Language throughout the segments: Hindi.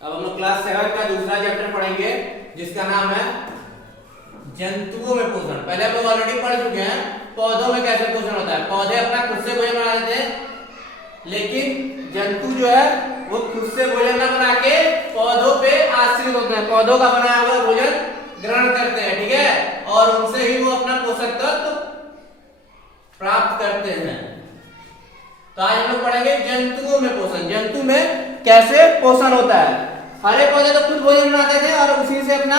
अब हम लोग क्लास 7 का दूसरा चैप्टर पढ़ेंगे जिसका नाम है जंतुओं में पोषण। पहले हम लोग ऑलरेडी पढ़ चुके हैं पौधों में कैसे पोषण होता है। पौधे अपना खुद से भोजन बना लेते हैं, लेकिन जंतु जो है वो खुद से भोजन न बना के पौधों पे आश्रित होते हैं, पौधों का बनाया हुआ भोजन ग्रहण करते हैं, ठीक है, और उनसे ही वो अपना पोषक तत्व प्राप्त करते हैं। तो आज हम लोग पढ़ेंगे जंतुओं में पोषण। जंतु में कैसे पोषण होता है। हरे पौधे तो खुद भोजन बनाते थे और उसी से अपना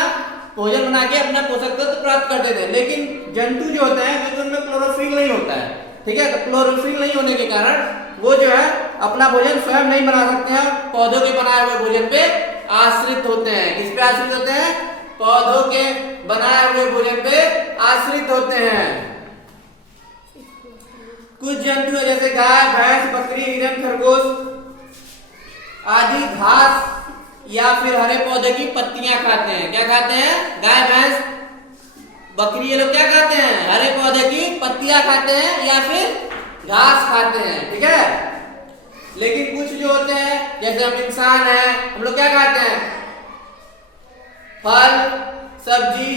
भोजन बना के अपना पोषक तत्व प्राप्त करते थे, लेकिन जंतु जो होते हैं तो उनमें क्लोरोफिल नहीं होता है, ठीक है। तो क्लोरोफिल नहीं होने के कारण वो जो है अपना भोजन स्वयं नहीं बना सकते हैं, पौधों के बनाए हुए भोजन पे आश्रित होते हैं। किस पे आश्रित होते हैं? पौधों के बनाए हुए भोजन पे आश्रित होते हैं। कुछ जंतु जैसे गाय, भैंस, बकरी, हिरन, खरगोश आदि घास या फिर हरे पौधे की पत्तियां खाते हैं। क्या खाते हैं? गाय, भैंस, बकरी, ये लोग क्या खाते हैं? हरे पौधे की पत्तियां खाते हैं या फिर घास खाते हैं, ठीक है। लेकिन कुछ जो होते हैं जैसे हम इंसान हैं, हम लोग क्या खाते हैं? फल, सब्जी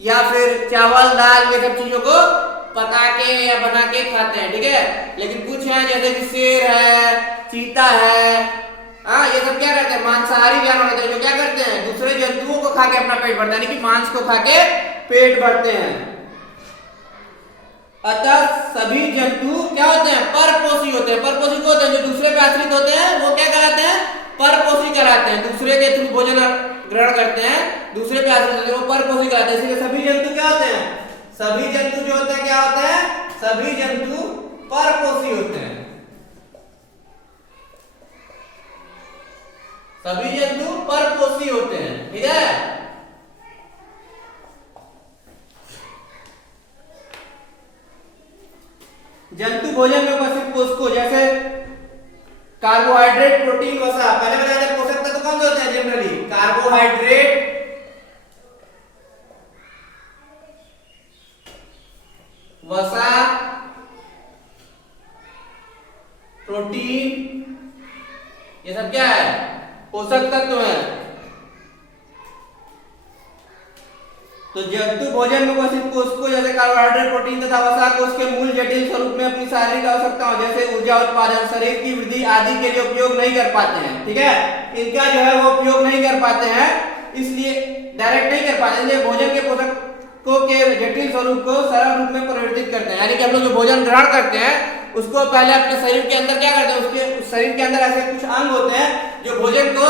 या फिर चावल, दाल, ये सब चीजों को पका के या बना के खाते हैं, ठीक है। लेकिन कुछ हैं जैसे कि शेर है, चीता है, ये सब क्या करते हैं? मांसाहारी जानवर होते हैं जो क्या करते हैं? दूसरे जंतुओं को खा के अपना पेट भरते हैं, यानी कि मांस को खा के पेट भरते हैं। अतः सभी जंतु क्या होते हैं? परपोषी होते हैं। परपोषी को होते हैं जो दूसरे पे आश्रित होते हैं, वो क्या कहलाते हैं? परपोषी कहलाते हैं। दूसरे के थ्रू भोजन ग्रहण करते हैं, दूसरे पे आश्रित होते हैं, वो परपोषी कहलाते हैं। इसलिए सभी जंतु क्या होते हैं? सभी जंतु जो होते हैं क्या होते हैं? सभी जंतु परपोषी होते हैं। सभी जंतु परपोषी होते हैं, ठीक है। जंतु भोजन में उपस्थित पोषकों जैसे कार्बोहाइड्रेट, प्रोटीन, वसा। पहले बताया था पोषक तत्व कौन से होते हैं? जनरली कार्बोहाइड्रेट, वसा, प्रोटीन, ये सब क्या है? पोषक तत्व है। तो जंतु भोजन में उपस्थित कोशिका जैसे कार्बोहाइड्रेट, प्रोटीन तथा वसा को उसके मूल जटिल स्वरूप में अपनी शारीरिक आवश्यकताओं जैसे ऊर्जा उत्पादन, शरीर की वृद्धि आदि के लिए उपयोग नहीं कर पाते हैं, ठीक है। इनका जो है वो उपयोग नहीं कर पाते हैं, इसलिए डायरेक्ट नहीं कर पाते, इसलिए भोजन के पोषकों के जटिल स्वरूप को सरल रूप में परिवर्तित करते हैं। यानी कि हम लोग जो भोजन ग्रहण करते हैं उसको पहले अपने शरीर के अंदर क्या करते हैं? उसके शरीर के अंदर ऐसे कुछ अंग होते हैं जो भोजन को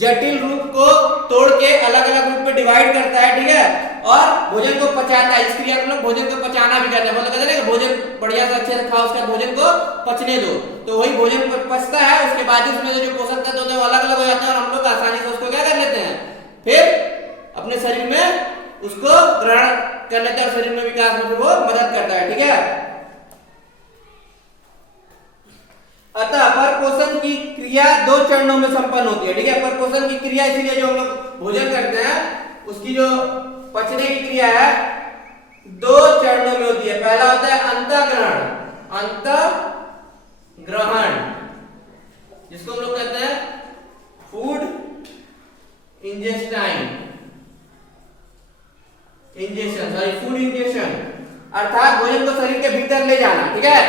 जटिल रूप को तोड़ के अलग अलग रूप में डिवाइड करता है, ठीक है, और भोजन को पचाता है। इस क्रिया को लोग भोजन को पचाना भी कहते हैं। मतलब कहते हैं कि भोजन बढ़िया से अच्छे से खाओ, उसके भोजन को पचने दो, तो वही भोजन पचता है। उसके बाद उसमें जो पोषक तत्व होते हैं वो अलग अलग हो जाते हैं और हम लोग आसानी से उसको क्या कर लेते हैं? फिर अपने शरीर में उसको ग्रहण कर लेते हैं और शरीर में विकास में वो मदद करता है, ठीक है। अतः परपोषण की क्रिया 2 चरणों में संपन्न होती है, ठीक है। परपोषण की क्रिया इसीलिए जो हम लोग भोजन करते हैं उसकी जो पचने की क्रिया है 2 चरणों में होती है। पहला होता है अंतःग्रहण, अंतःग्रहण जिसको हम लोग कहते हैं फूड फूड इंजेक्शन, अर्थात भोजन को शरीर के भीतर ले जाना, ठीक है।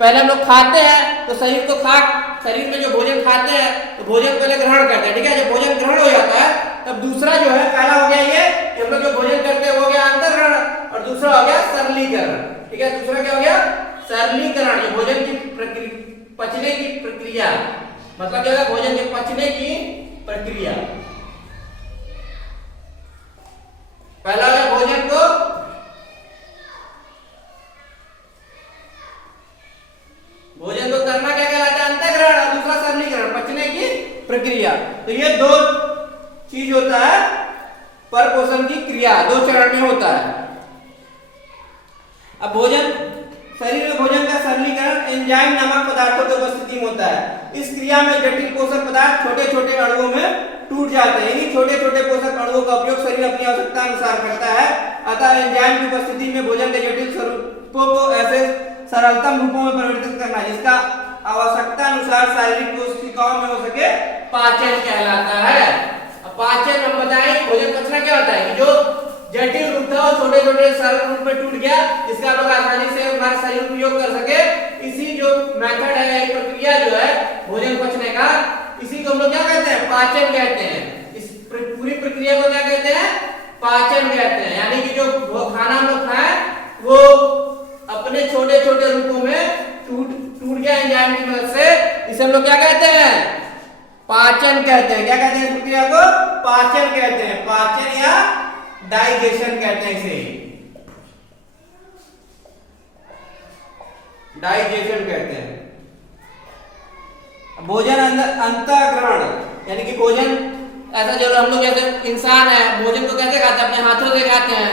पहले हम लोग खाते हैं तो शरीर में जो भोजन खाते हैं तो भोजन पहले ग्रहण करते हैं, ठीक है। जब भोजन ग्रहण हो जाता है तब दूसरा जो है, पहला हो गया ये कि हम लोग जो भोजन करते हैं वो हो गया अंतःग्रहण और दूसरा हो गया सरलीकरण, ठीक है। दूसरा क्या हो गया? सरलीकरण। ये भोजन की पचने की प्रक्रिया, मतलब क्या होगा? भोजन के पचने की प्रक्रिया। पहला हो गया भोजन को करना क्या कहलाता है? अंतःग्रहण और दूसरा सरलीकरण, पचने की प्रक्रिया। तो ये 2 चीज होता है परपोषण की क्रिया, 2 चरण में होता है। अब भोजन शरीर में भोजन का सरलीकरण एंजाइम नामक पदार्थों की उपस्थिति में होता है। इस क्रिया में जटिल पोषक पदार्थ छोटे छोटे अणुओं में टूट जाते हैं। इन्हीं छोटे छोटे पोषक अणुओं का उपयोग शरीर अपनी आवश्यकता अनुसार करता है। अतः एंजाइम की उपस्थिति में भोजन के जटिल स्वरूपों को ऐसे सरलतम रूपों में परिवर्तित करना जिसका आवश्यकता अनुसार शारीरिक कोशिकाओं में हो सके पाचन कहलाता है। अब पाचन हम बताएं भोजन पचना क्या होता है कि जो जटिल रूप था वो छोटे छोटे सरल रूप में टूट गया, जिसका हम लोग आसानी से हमारा शरीर उपयोग कर सके। इसी जो मेथड है, एक प्रक्रिया जो है भोजन पचने का, इसी को हम लोग क्या कहते हैं? पाचन कहते हैं। इस पूरी प्रक्रिया को क्या कहते हैं? पाचन कहते हैं। यानी कि जो खाना हम लोग खाएं वो अपने छोटे छोटे रूपों में टूट गया एंजाइम की मदद से, इसे हम लोग क्या कहते हैं? पाचन कहते हैं। क्या कहते हैं इस प्रक्रिया को? पाचन कहते हैं। पाचन या डाइजेशन कहते हैं इसे, डाइजेशन कहते हैं। भोजन अंतःग्रहण यानी कि भोजन ऐसा जो हम लोग जैसे इंसान है भोजन को कैसे खाते हैं? अपने हाथों से खाते हैं।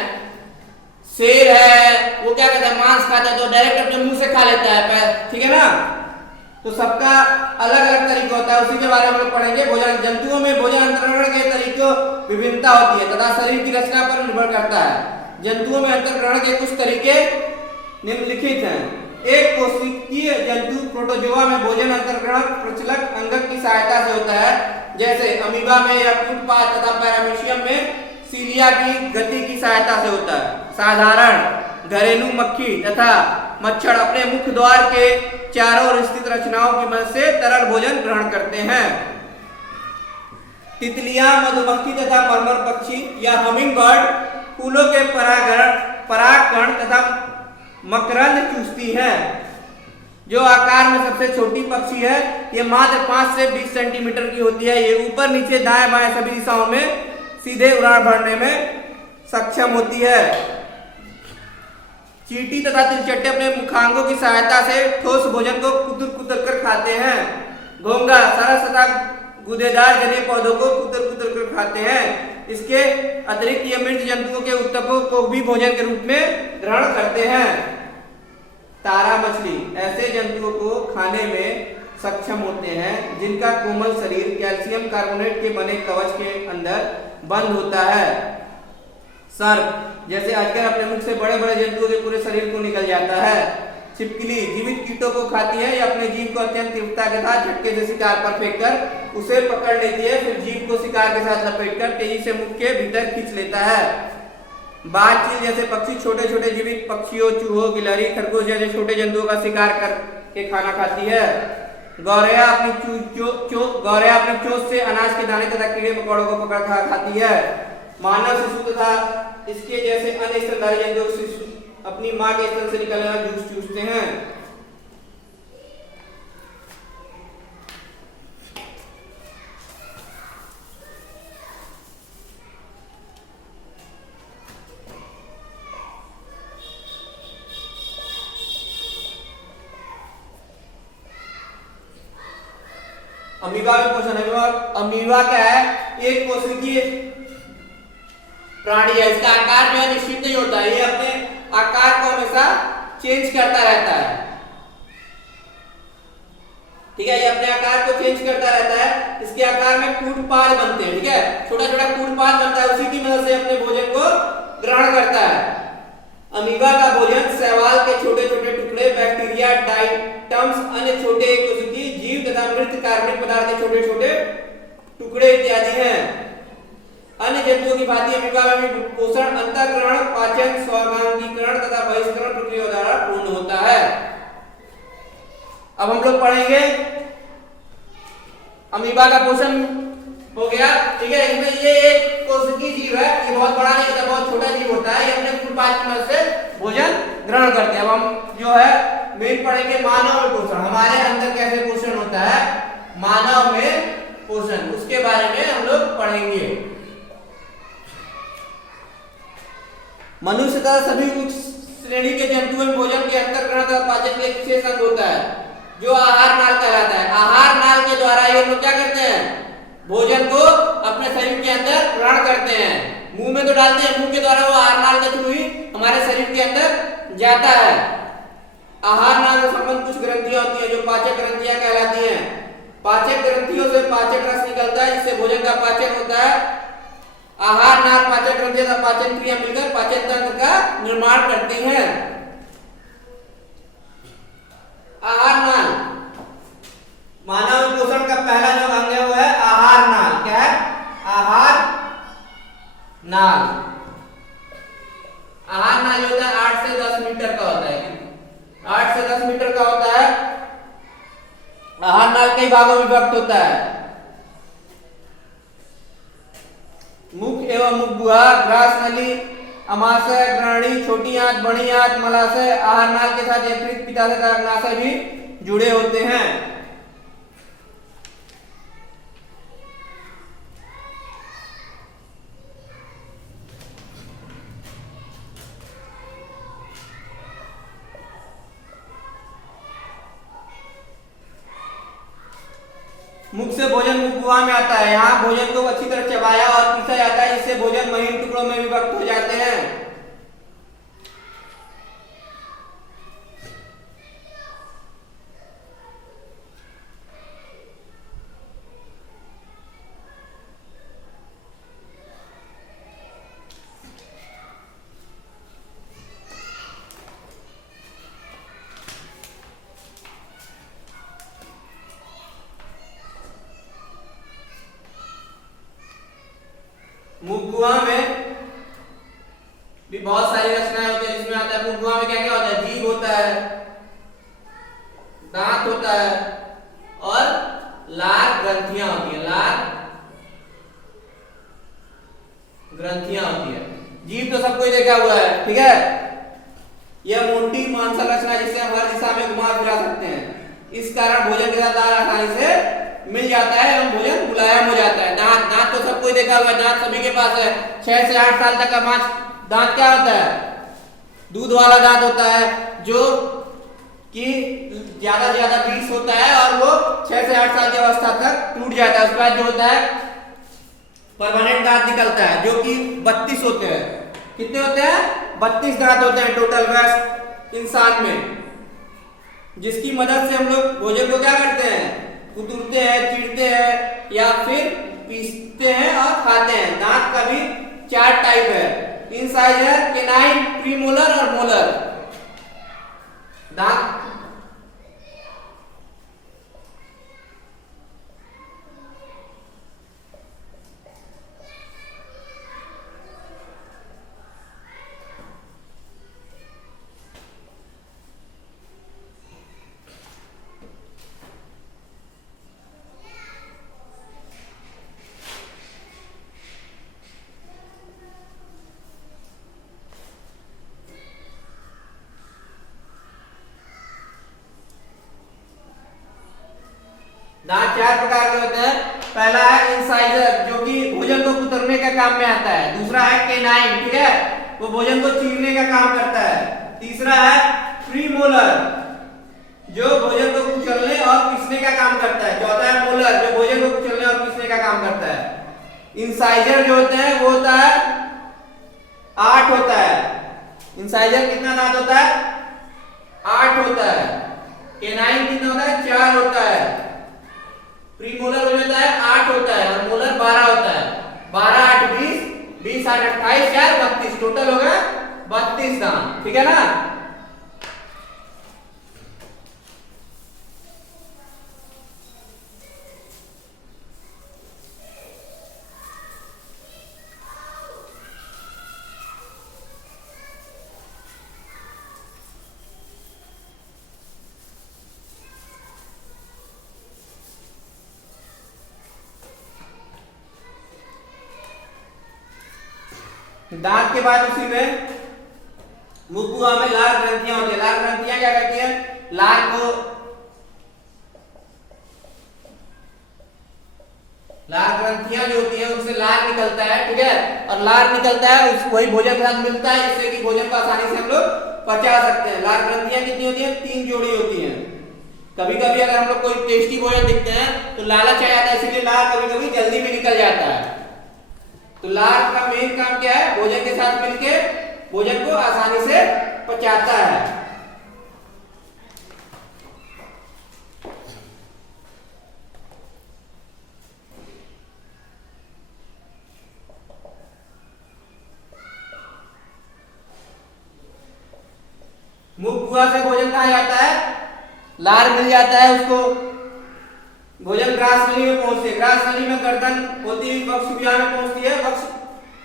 शेर है वो क्या कहता है? मांस खाता है तो डायरेक्ट अपने मुंह से खा लेता है, ठीक है ना? तो सबका अलग अलग तरीका होता है, उसी के बारे में हम लोग पढ़ेंगे। भोजन जंतुओं में भोजन अंतर्ग्रहण के तरीकों विभिन्नता होती है तथा शरीर की रचना पर निर्भर करता है। जंतुओं में अंतर्ग्रहण के कुछ तरीके निम्नलिखित हैं। एक कोशिकीय जंतु प्रोटोजोआ में भोजन अंतर्ग्रहण प्रचलक अंगक की सहायता से होता है, जैसे अमीबा में या फुटपाथ तथा पैरामीशियम में सीलिया की गति की सहायता से होता है। साधारण घरेलू मक्खी तथा मच्छर अपने मुख द्वार के चारों ओर स्थित रचनाओं की मदद से तरल भोजन ग्रहण करते हैं। तितलियां, मधुमक्खी तथा मरमर पक्षी या हमिंग बर्ड फूलों के परागकण तथा मकरंद चूसती हैं। जो आकार में सबसे छोटी पक्षी है ये मात्र 5 से 20 सेंटीमीटर की होती है। ये ऊपर नीचे दाएं बाएं सभी दिशाओं में सीधे उड़ान भरने में सक्षम होती है। चींटी तथा तिलचट्टे अपने मुखांगों की सहायता से ठोस भोजन को कुतर कर खाते हैं। घोंघा सरस तथा गूदेदार जलीय पौधों को कुतर कर खाते हैं। इसके अतिरिक्त ये मिर्च जंतुओं के उत्तकों को भी भोजन के रूप में ग्रहण करते हैं। तारा मछली ऐसे जंतुओं को खाने में सक्षम होते हैं जिनका कोमल शरीर कैल्शियम कार्बोनेट के बने कवच के अंदर बंद होता है। सर्प जैसे अजगर अपने मुख से बड़े बड़े जंतुओं के पूरे शरीर को निकल जाता है। छिपकली जीवित कीटों को खाती है या अपने जीव को अत्यंत तीव्रता के साथ झटके से शिकार पर फेंककर उसे पकड़ लेती है, फिर जीव को शिकार के साथ लपेटकर तेजी से मुख के भीतर खींच लेता है। बाज चील जैसे पक्षी छोटे छोटे जीवित पक्षियों, चूहों, गिलहरी, खरगोश जैसे छोटे जंतुओं का शिकार करके खाना खाती है। गौरैया अपनी चोंच से अनाज के दाने तथा कीड़े मकोड़ों को पकड़ खाती है। मानव शिशु तथा इसके जैसे अन्य स्तनधारी जंतु शिशु अपनी मां के स्तन से निकलने वाला जूस चूसते हैं। अमीबा में पोषण है। अमीबा क्या है? एक कोशिकीय प्राणी है। इसका आकार जो है निश्चित नहीं होता है, ये अपने आकार को हमेशा चेंज करता रहता है। ठीक है, ये अपने आकार को चेंज करता रहता है। इसके आकार में कूटपाद बनते हैं। ठीक है, छोटा छोटा कूटपाद बनता है, उसी की मदद से अपने भोजन को ग्रहण करता है। अमीबा का भोजन शैवाल के छोटे छोटे टुकड़े, बैक्टीरिया, डाइटम्स, अन्य छोटे कोशिकीय जीव तथा मृत कार्बनिक पदार्थ के छोटे छोटे टुकड़े इत्यादि हैं। अन्य जंतुओं की भांति अमीबा में भी पोषण अंतःग्रहण, पाचन, स्वांगीकरण तथा बहिष्करण प्रक्रिया द्वारा पूर्ण होता है। अब हम लोग पढ़ेंगे अमीबा का पोषण हो गया। ठीक है, इसमें ये एक कोशिकीय जीव है, ये बहुत बड़ा नहीं होता, बहुत छोटा जीव होता है। ये अपने कूटपाद की मदद से भोजन ग्रहण करते हैं। अब हम जो है मेन पढ़ेंगे मानव में पोषण। हमारे अंदर कैसे पोषण होता है, मानव में पोषण, उसके बारे में हम लोग पढ़ेंगे। मनुष्य तथा सभी उच्च श्रेणी के जंतुओं में भोजन के अंतर्ग्रहण तथा पाचन के विशेष अंग होता है जो आहार नाल कहलाता है। आहार नाल के द्वारा ये लोग क्या करते हैं? भोजन को अपने शरीर के अंदर ग्रहण करते हैं। मुंह में तो डालते हैं, मुंह के द्वारा वो आहार नाल के थ्रू ही हमारे शरीर के अंदर जाता है। आहार नाल से संबंध कुछ ग्रंथियां होती हैं जो पाचक ग्रंथियां कहलाती हैं। पाचक ग्रंथियों से पाचक रस निकलता है जिससे भोजन का पाचन होता है। आहार नाल पाचक ग्रंथियां तथा पाचन क्रिया मिलकर पाचन तंत्र का निर्माण करती हैं। आहार नाल मानव पोषण का पहला जो अंग है वो है नाल। आहार नाल जो होता है 8 से 10 मीटर का होता है। 8 से 10 मीटर का होता है। आहार नाल कई भागों में विभक्त होता है। मुख एवं मुख गुहा, ग्रास नली, अमाशय, ग्रहणी, छोटी आंत, बड़ी आंत, मलाशय, आहार नाल के साथ यकृत, पित्ताशय तथा अग्नाशय भी जुड़े होते हैं। मुख से भोजन मुख गुहा में आता है। यहाँ भोजन को अच्छी तरह चबाया और पीसा जाता है, इससे भोजन महीन टुकड़ों में विभक्त हो जाते हैं। मुख गुहा में भी बहुत सारी रचनाएं होती है, जिसमें आता है मुख गुहा में क्या क्या होता है, जीभ होता है, दांत होता है और लार ग्रंथियां होती है। लार ग्रंथियां होती है। जीभ तो सबको ही देखा हुआ है, ठीक है। यह मोटी मांसल रचना जिससे हम हर दिशा में घुमा फिरा सकते हैं। इस कारण भोजन के साथ आहार आसानी से मिल जाता है एवं भोजन मुलायम हो जाता है। दांत, दांत तो सबको ही देखा हुआ है, दांत सभी के पास है। 6 से 8 साल तक का दांत क्या होता है, दूध वाला दांत होता है, जो कि ज्यादा से ज्यादा 20 होता है और वो 6 से 8 साल की अवस्था तक टूट जाता है। उसके बाद जो होता है परमानेंट दांत निकलता है, जो कि 32 होते हैं। कितने होते हैं? 32 दांत होते हैं टोटल वयस्क इंसान में, जिसकी मदद से हम लोग भोजन को क्या करते हैं, कुतरते हैं, चीरते हैं या फिर पीसते हैं और खाते हैं। दांत का भी 4 टाइप है, इंसाइजर, केनाइन, प्रीमोलर और मोलर। दांत दांत 4 प्रकार के होते हैं। पहला है इंसाइजर, जो कि भोजन को कुतरने का काम में आता है। दूसरा है केनाइन, ठीक है, वो भोजन को चीरने का काम करता है। तीसरा है प्रीमोलर, जो भोजन को कुचलने और पीसने का काम करता है। चौथा है मोलर, जो भोजन को कुचलने और पीसने का काम करता है। इंसाइजर जो होते हैं वो होता है 8 होता है। इंसाइजर कितना दांत होता है? 8 होता है। केनाइन कितना होता है? 4 होता है। प्रीमोलर हो जाता है 8 होता है और मोलर 12 होता है। 12 8 20, 20 8 28, 4 32, टोटल हो गया 32 दांत, ठीक है ना। दांत के बाद उसी में मुख गुहा में लार ग्रंथियां होती है। लार ग्रंथियां क्या करती है? लार को, लार ग्रंथियां जो होती है उनसे लार निकलता है, ठीक है, और लार निकलता है उस वही भोजन के साथ मिलता है, जिससे कि भोजन को आसानी से हम लोग पचा सकते हैं। लार ग्रंथियां कितनी होती है? 3 जोड़ी होती हैं। कभी कभी अगर हम लोग कोई टेस्टी भोजन दिखते हैं तो लालच आ जाता है, इसीलिए लार कभी कभी जल्दी भी निकल जाता है। तो लार का मेन काम क्या है? भोजन के साथ मिलके भोजन को आसानी से पचाता है। मुख गुहा से भोजन कहाँ जाता है? लार मिल जाता है उसको, भोजन ग्रास नली में पहुंचती है। ग्रास नली में गर्दन होती हुई वक्ष गुहा में पहुंचती है। वक्ष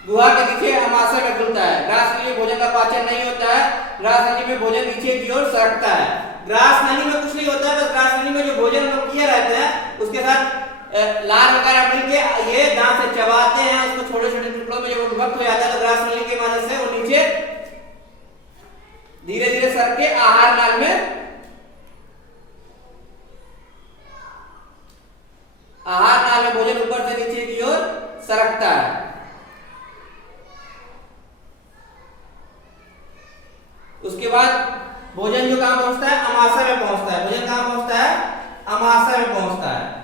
गुहा के नीचे अमाशय में खुलता है। ग्रास नली में भोजन का पाचन नहीं होता है। ग्रास नली में भोजन नीचे की ओर सरकता है। ग्रास नली में कुछ नहीं होता है, बस ग्रास नली में जो भोजन हम लोग किए रहते हैं उसके साथ लार वगैरह मिलके ये दांत से चबाते हैं उसको, छोटे छोटे टुकड़ों में जब वक्त हो जाता है तो ग्रास नली की मदद से वो नीचे धीरे धीरे सर के आहार नाल में भोजन ऊपर से नीचे की ओर सरकता है। उसके बाद भोजन जो कहां पहुंचता है, अमाशय में पहुंचता है। भोजन कहां पहुंचता है, अमाशय में पहुंचता है।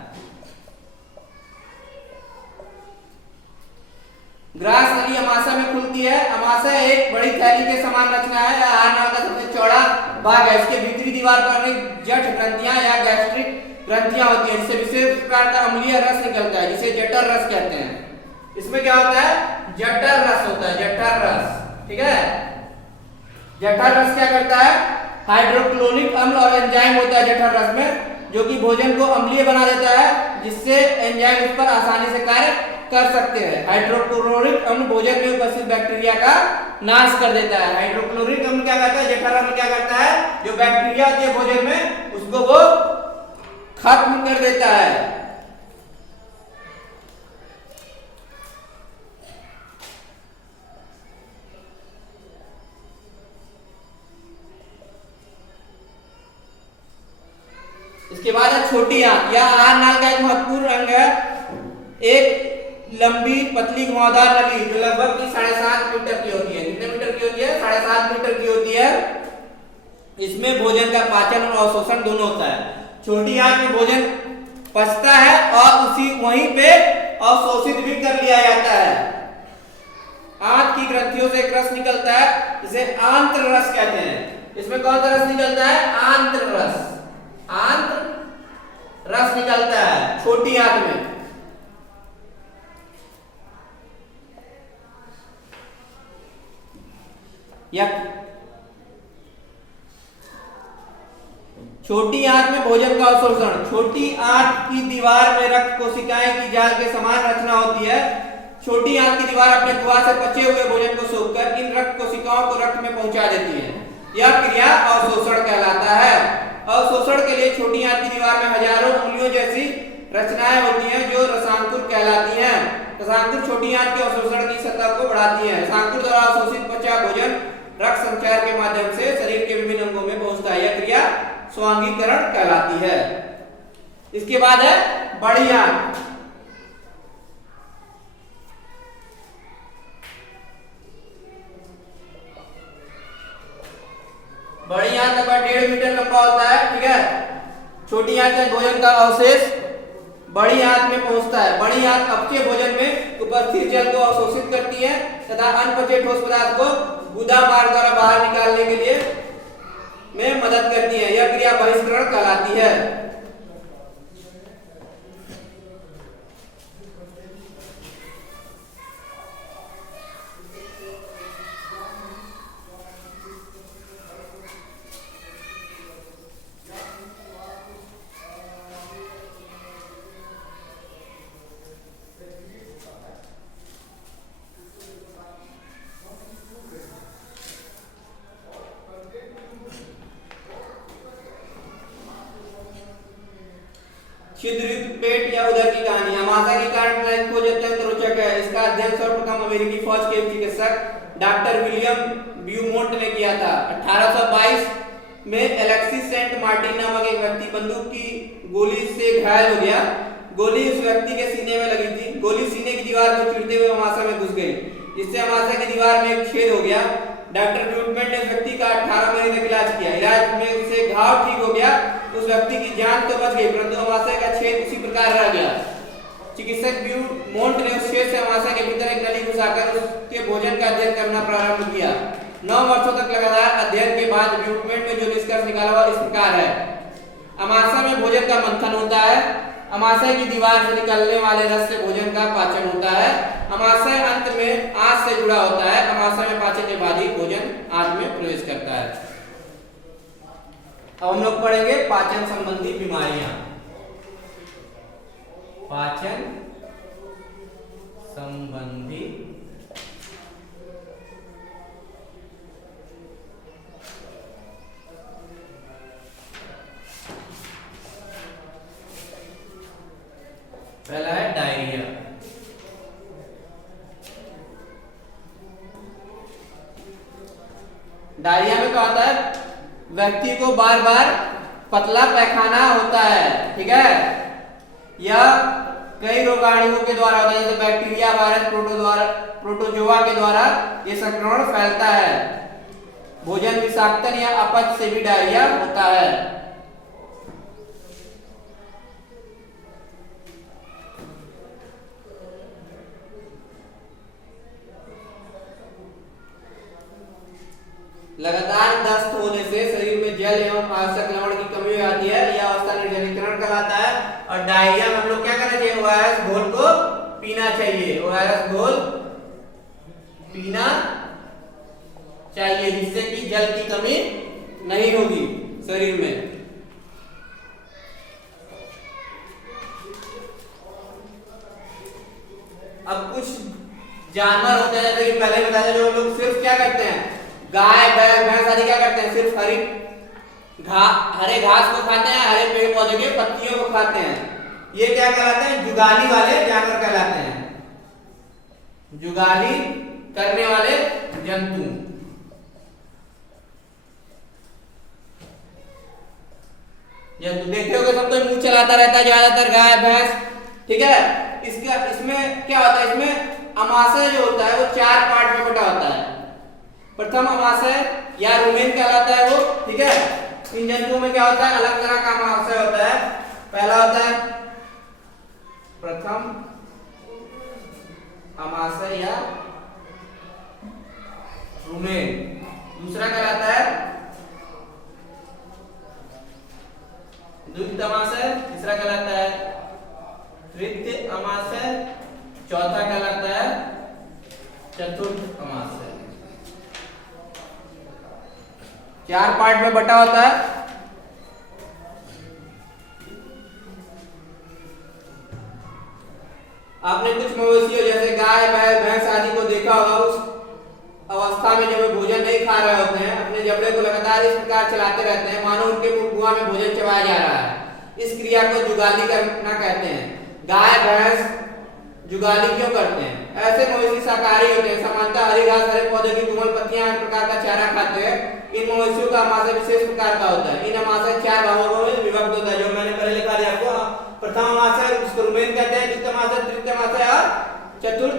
ग्रास नली अमाशय में खुलती है। अमाशय एक बड़ी थैली के समान रचना है। आहार नाल का सबसे चौड़ा भाग है। इसके भीतरी दीवार पर जठ ग्रंथियां या गैस्ट्रिक ग्रंथियां होती हैं, जिससे विशेष प्रकार का अम्लीय रस निकलता है, जिसे जठर रस कहते हैं। इसमें क्या होता है, जठर रस होता है, जठर रस। ठीक है, जठर रस क्या करता है, हाइड्रोक्लोरिक अम्ल और एंजाइम होता है जठर रस में, जो कि भोजन को अम्लीय बना देता है, जिससे एंजाइम उस पर आसानी से कार्य कर सकते हैं। हाइड्रोक्लोरिक अम्ल भोजन में उपस्थित बैक्टीरिया का नाश कर देता है। हाइड्रोक्लोरिक अम्ल क्या करता है, जठर अम्ल क्या करता है, जो बैक्टीरिया होती है भोजन में उसको वो खत्म कर देता है। इसके बाद है छोटी आंत। यह आहार नाल का एक महत्वपूर्ण अंग है। एक लंबी पतली घुमावदार नली जो लगभग 7.5 मीटर की होती है। कितने मीटर की होती है, 7.5 मीटर की होती है। इसमें भोजन का पाचन और अवशोषण दोनों होता है। छोटी आंत में भोजन पचता है और उसी वहीं पे अवशोषित भी कर लिया जाता है। आंत की ग्रंथियों से एक रस निकलता है, जिसे आंत्र रस कहते हैं। इसमें कौन सा रस निकलता है, आंत्र रस। आंत्र रस निकलता है छोटी आंत में। छोटी आंत में भोजन का अवशोषण। छोटी आंत की दीवार में रक्त कोशिकाएं की जाल के समान रचना होती है। छोटी आंत की दीवार अपने गुहा से पचे हुए भोजन को सोखकर इन रक्त कोशिकाओं को रक्त में पहुंचा देती है। यह क्रिया अवशोषण कहलाता है। अवशोषण के लिए छोटी आंत की दीवार में हजारों उंगलियों जैसी रचनाएं होती हैं, जो रसांकुर कहलाती हैं। रसांकुर छोटी आंत के अवशोषण की सतह को बढ़ाती हैं। रसांकुर द्वारा अवशोषित पचा भोजन रक्त संचार के माध्यम से शरीर के विभिन्न अंगों में पहुंचता है। यह क्रिया स्वांगीकरण कहलाती है। इसके बाद है बड़ी आंत। बड़ी आंत लगभग 1.5 मीटर लंबा होता है। ठीक है, छोटी आंत में भोजन का अवशेष बड़ी आंत में पहुंचता है। बड़ी आंत अपचे भोजन में उपस्थित जल को अवशोषित करती है तथा अनपचे ठोस पदार्थ को गुदा मार्ग द्वारा बाहर निकालने के लिए में मदद करती है। यह क्रिया बहिष्करण कहलाती है। छिद्रित पेट या उदर की कहानी। अमाशय की कारण खोज अत्यंत रोचक है। इसका अध्ययन सर्वप्रथम अमेरिकी फौज के चिकित्सक डॉक्टर विलियम ब्यूमोंट ने किया था। 1822 में एलेक्सिस सेंट मार्टिन नामक एक व्यक्ति बंदूक की गोली से घायल हो गया। गोली उस व्यक्ति के सीने में लगी थी। गोली सीने की दीवार को चीरते हुए अमाशय में घुस गई, जिससे अमाशय की दीवार में एक छेद हो गया। डॉक्टर ब्यूटमेंट ने उस व्यक्ति का 18 महीने तक इलाज किया। इलाज में उससे घाव ठीक हो गया। उस व्यक्ति की जान तो बच गई, परंतु अमाशय का छेद उसी प्रकार रह गया। चिकित्सक ब्यूमोंट ने उस छेद से अमाशय के भीतर एक नली घुसाकर उसके भोजन का अध्ययन करना प्रारंभ किया। 9 वर्षों तक लगातार अध्ययन के बाद ब्यूटमेंट में जो निष्कर्ष निकाला वह इस प्रकार है। अमाशय में भोजन का मंथन होता है। अमाशय की दीवार से निकलने वाले रस से भोजन का पाचन होता है। अमाशय अंत में आंत से जुड़ा होता है। अमाशय में पाचन के बाद ही भोजन आंत में प्रवेश करता है। अब हम लोग पढ़ेंगे पाचन संबंधी बीमारियां। पाचन संबंधी डायरिया। डायरिया में क्या होता है, व्यक्ति को बार बार पतला पैखाना होता है, ठीक है। यह कई रोगाणुओं के द्वारा होता है, जैसे बैक्टीरिया, वायरस, प्रोटोजोआ के द्वारा ये संक्रमण फैलता है। भोजन विषाक्तन या अपच से भी डायरिया होता है। लगातार दस्त होने से शरीर में जल एवं आवश्यक लवण की कमी हो जाती है, यह अवस्था निर्जलीकरण कहलाता है। और डायरिया में हम लोग क्या करना चाहिए, ओआरएस घोल को पीना चाहिए, ओआरएस घोल पीना चाहिए, जिससे कि जल की कमी नहीं होगी शरीर में। अब कुछ जानवर होते हैं, जैसे कि पहले बताया, जो लोग सिर्फ क्या करते हैं, गाय बैल भैंस आदि क्या करते हैं, सिर्फ हरे घास को खाते हैं, हरे पेड़ पौधे के पत्तियों को खाते हैं। ये क्या कहलाते हैं, जुगाली वाले जानवर कहलाते हैं, जुगाली करने वाले जंतु। जंतु देखे होगे सब तो मुंह चलाता रहता है ज्यादातर गाय भैंस, ठीक है। इसमें क्या होता है, इसमें अमाशय जो होता है वो 4 पार्ट में बटा होता है। प्रथम अमाशय या रुमेन कहलाता है वो, ठीक है। इन जंतुओं में क्या होता है, अलग तरह का अमाशय होता है। पहला होता है प्रथम अमाशय या रुमेन, दूसरा कहलाता है द्वितीय अमाशय, तीसरा कहलाता है तृतीय अमाशय, चौथा कहलाता है चतुर्थ अमाशय। 4 पार्ट में बटा होता है। आपने कुछ मवेशियों जैसे गाय बैल भैंस आदि को देखा होगा, उस अवस्था में जब वे भोजन नहीं खा रहे होते हैं, अपने जबड़े को लगातार इस प्रकार चलाते रहते हैं मानो उनके मुंह में भोजन चबाया जा रहा है। इस क्रिया को जुगाली करना कहते हैं। गाय भैंस जुगाली क्यों करते हैं, ऐसे मवेशी शाकाहारी होते हैं, सामान्यतः हरी घास, हरे पौधे की कोमल पत्तियां, अन्य प्रकार का चारा खाते हैं। इन मवेशियों का अमाशय विशेष प्रकार का होता है। इन अमाशय 4 भागों में विभक्त होता है, जो मैंने पहले लिखा दिया आपको। प्रथम अमाशय जिसको रुमेन कहते हैं, द्वितीय अमाशय, तृतीय अमाशय और चतुर्थ